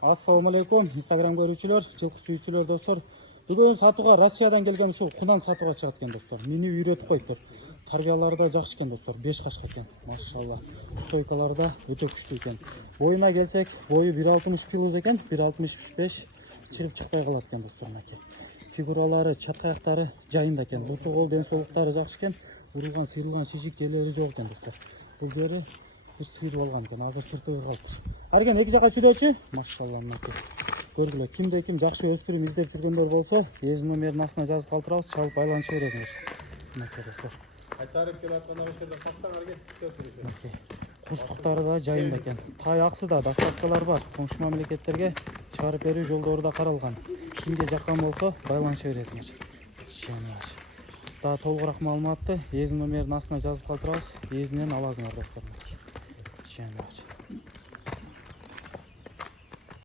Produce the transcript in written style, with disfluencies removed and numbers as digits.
Assalamu алейкум, Instagram көрүүчүлөр, жылкы сүйүүчүлөр достор. Бүгүн сатууга Россиядан келген ушул кунан сатууга чыгат экен достор. Мени үйрөтүп койуптур. Тарбиялары да жакшы экен достор, 5 кашка экен. Машалла. Стойкалары да өтө күчтүү экен. Боюна келсек, бою 1.60 кило экен, 1.65 чыгып чыкпай калат экен достор мынакей. Фигуралары, чатка аяктары жайында экен. Буту кол ден соолуктары жакшы экен. Урулган, сыйрылган шишик жерлери жок экен достор. Бул жери сыйрып алган экен. Азыр түртөгө калыптыр. Арген эки жака чүрөчү. Машалла мынакей. Көргүлө, кимде ким жакшы өспүрүм издеп жүргөндөр болсо, эз номерин астына жазып калтырабыз, чалып байланыша бересиңер. Мынакей достор. Кайтарып келаткан ошерде сактаңар кетип Мынакей. Курчтуктары да жайында экен. Тай аксы да доставкалар бар. Коңшу мамлекеттерге чыгарып берүү жолдору да каралган. Кимге жаккан болсо, байланыша бересиңер. Жамаш. Daha толугураак маалыматты эз номерин астына жазып калтырабыз, эзинен аласыңар достор. Жамаш.